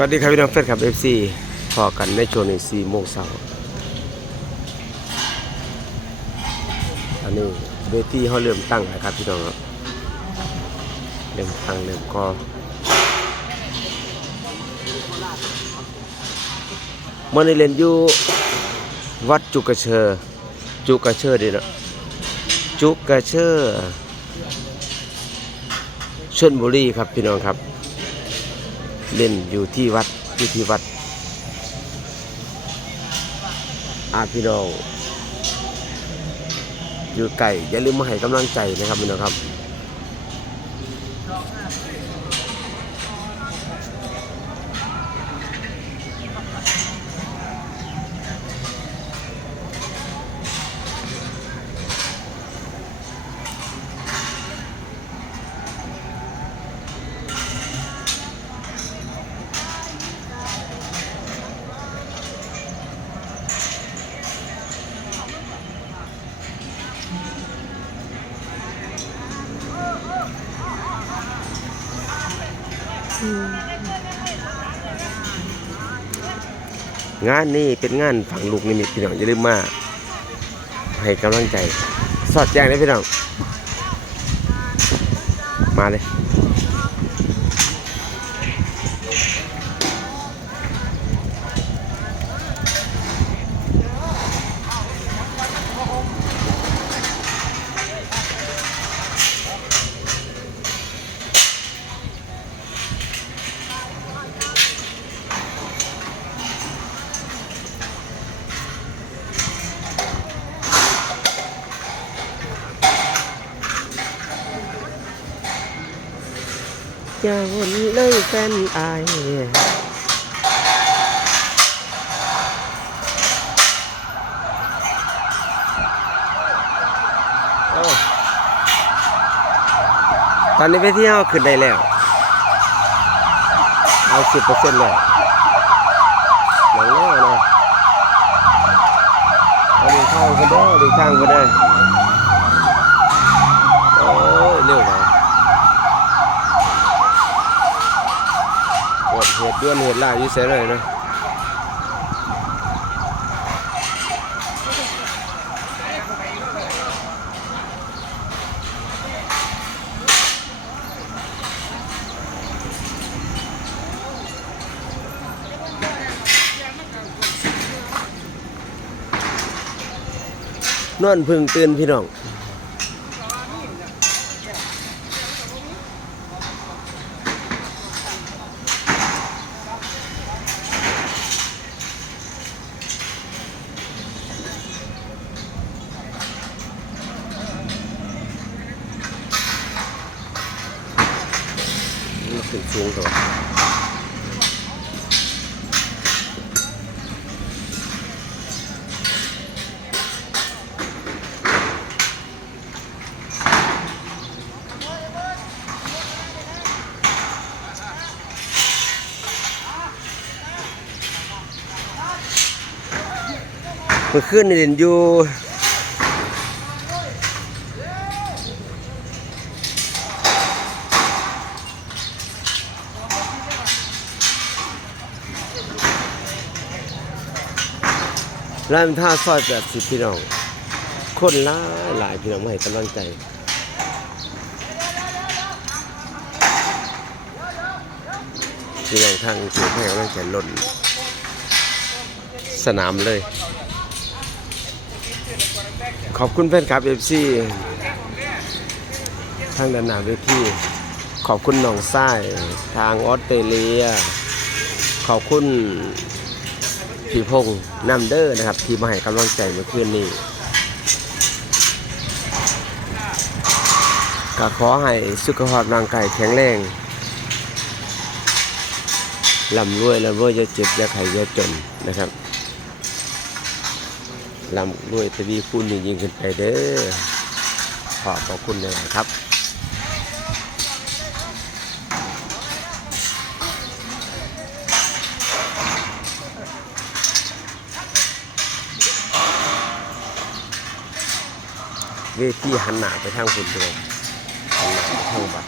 สวัสดีครับพี่น้องแฟนคลับ FC พอกันในช่วงนี้4 โมงเช้าอันนี้เวทีเขาเริ่มตั้งแล้วครับพี่น้องครับเริ่มตั้งเริ่มก็มันเรียนอยู่วัดจุกเชอดีเนาะจุกเชอชลบุรีครับพี่น้องครับเล่นอยู่ที่วัดพี่น้องอยู่ไก่อย่าลืมมาให้กำลังใจนะครับพี่น้องครับงานนี้เป็นงานฝังลูกนิมิตพี่น้องอย่าลืมมาให้กำลังใจสอดแจ้งเลยพี่น้องมาเลยอย่าวนเลยแฟนอายตอนนี้ไปเที่ยวขึ้นได้แล้วเอา 10% แล้วอย่างน้อยนะเอาดีข้างกันเด้อโอ้ยเร็วนะปวดเหตุด้วนเหตุร้ายอยู่เสียเลยนะนอนพึ่งตื่นพี่น้องขึ้นสูงตัวเมื่อคืนนี่เล่นอยู่ร้านท่าซอย80พี่น้องคนหลายพี่น้องมาให้กำลังใจพี่น้องทางเสียงให้กำลังใจล้นสนามเลยขอบคุณแฟนคลับ FC ทางด้านหน้าเวทีขอบคุณน้องซ้ายทางออสเตรเลียขอบคุณพี่พงษ์น้ำเด้อนะครับที่มาให้กำลังใจเมื่อคืนนี้ก็ขอให้สุขภาพร่างกายแข็งแรงร่ำรวยจะเจ็บอย่าไข้อย่าจนนะครับร่ำรวยทวีคูณยิ่งขึ้นไปเด้อขอบคุณนะครับเวทีหันหน้าไปทางฝุ่นด้วยหันหน้าไปทางบัด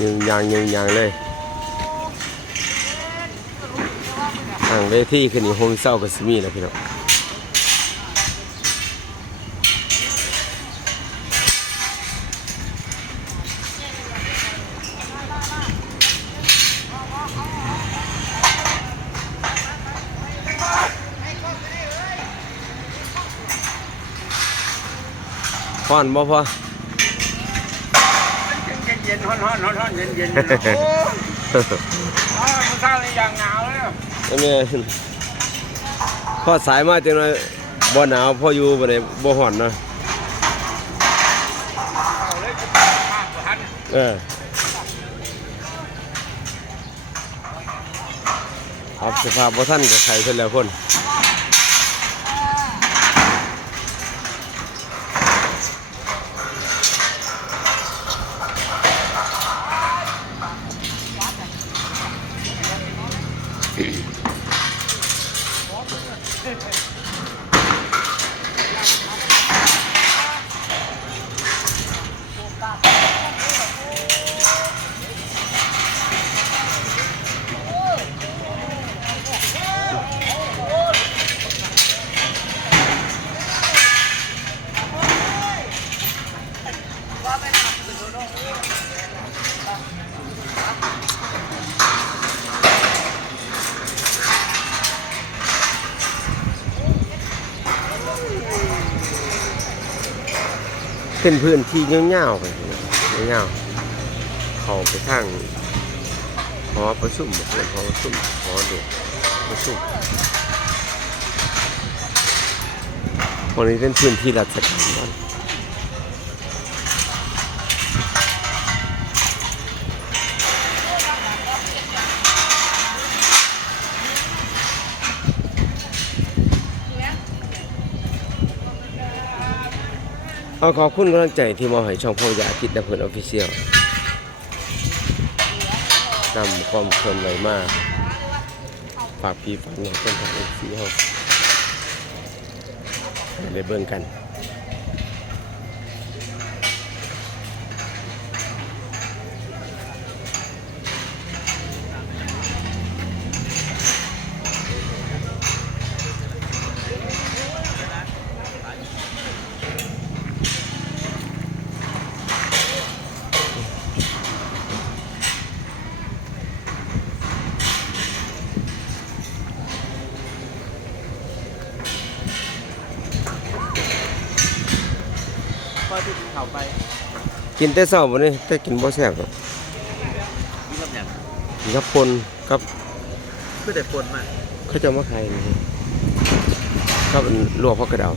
ยืนยางเลยเวทีขึ้นนี่โฮมเศร้ากับซิมีแล้วพี่น้องฮ้อนบ่พอเย็นๆฮ้อนๆเย็นๆโอ้มันสร้างในอย่างหนาวเลยนี่พอสายมาจังเลยบ่หนาวพออยู่บ่ได้บ่ฮ้อนเนาะครับสภาพบ่ทันกับใครเพิ่นแล้วคนเป็นพื้นที่เงาๆไปเงาๆเขาไปทางหอประชุมหอประชุมหอดูประชุมวันนี้เป็นพื้นที่ราชการนั่นขอบคุณกำลังใจที่มาให้ช่องพ่ออยาคิดและเพื่อนออฟฟิเชียลนำความเคลื่อนไหวมาฝากพี่ฝากน้องต้นทางเอฟซีเขาได้เบิ่งกันเข้าไปกินแต่เช้าบ่นี่แต่กินบ่แซ่บหรอกกินกับหยังกินกับปนกับคือแต่ปนมาเขาจะมาขายนี่ครับลวกผักกระเดา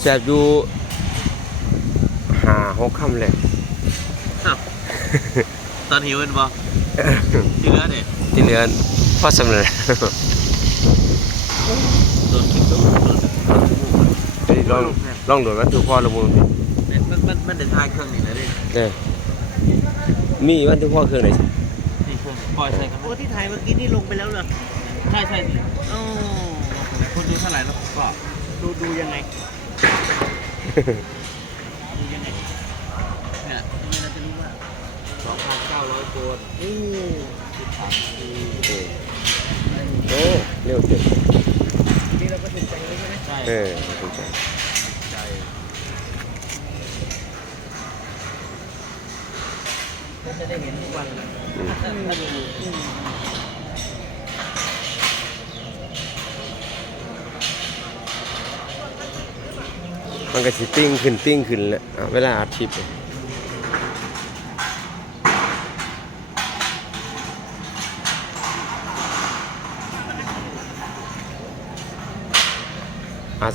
แซ่บอยู่5-6 ค่ำแหละตอนหิวเป็นบ่ที่เหลือนี่ที่เหลือพอสำเร็จโดนกินลองโดดมันถือพ่อละมุนมันได้ทายเครื่องนี่นะดิเนี่ยมีวันถือพ่อเครื่องไหนนี่เครื่องปล่อยใส่กันโอ้ที่ถ่ายเมื่อกี้นี่ลงไปแล้วเหรอใช่สิโอ้คนดูเท่าไหร่แล้วก็ดูยังไงดูยังไงเนี่ยเราจะรู้ว่า 2,900 คนโอ้13 ปีโอ้เร็วจังนี่เราก็ถึงใจแล้วใช่ไหมใช่ถึงใจก็จะได้เห็นทุกวันถ้าดูมันก็สิติ้งขึ้นแหละเวลาอัดคลิป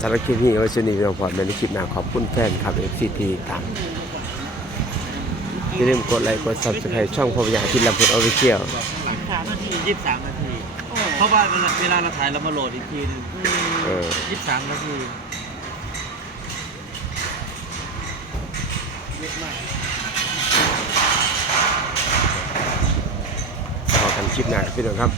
สารคลิปนี้ไว้ชนิดเราพอในคลิปหน้าขอบคุณแฟนครับ FCT ตามอย่าลืมกดไลค์กด Subscribe ช่องพ่ออยาคิดลำพูนออฟฟิเชียล3 นาที 23 นาทีเพราะว่าเวลาเราถ่ายเรามาโหลดอีกทีนึง23 นาทีเยอะมากขอกันคลิปหน้าพี่น้องครับ